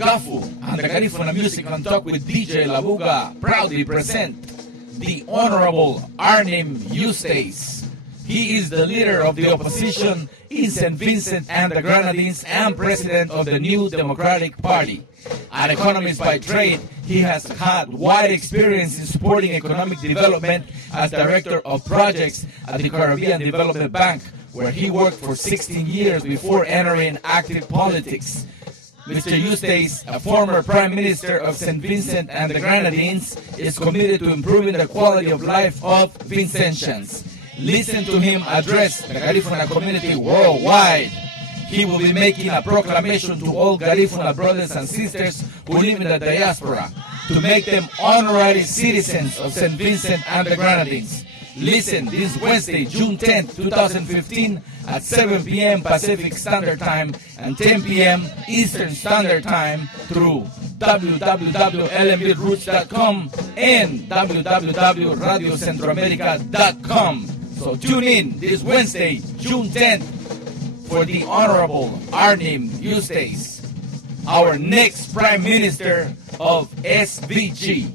GAHFU and the Garifuna Music and Talk with DJ Labuga proudly present the Honorable Arnhim Eustace. He is the leader of the opposition in St. Vincent and the Grenadines and president of the New Democratic Party. An economist by trade, he has had wide experience in supporting economic development as director of projects at the Caribbean Development Bank, where he worked for 16 years before entering active politics. Mr. Eustace, a former Prime Minister of St. Vincent and the Grenadines, is committed to improving the quality of life of Vincentians. Listen to him address the Garifuna community worldwide. He will be making a proclamation to all Garifuna brothers and sisters who live in the diaspora to make them honorary citizens of St. Vincent and the Grenadines. Listen this Wednesday, June 10, 2015 at 7 p.m. Pacific Standard Time and 10 p.m. Eastern Standard Time through www.lmbroots.com and www.radiocentroamerica.com. So tune in this Wednesday, June 10th for the Honorable Arnhim Eustace, our next Prime Minister of SVG.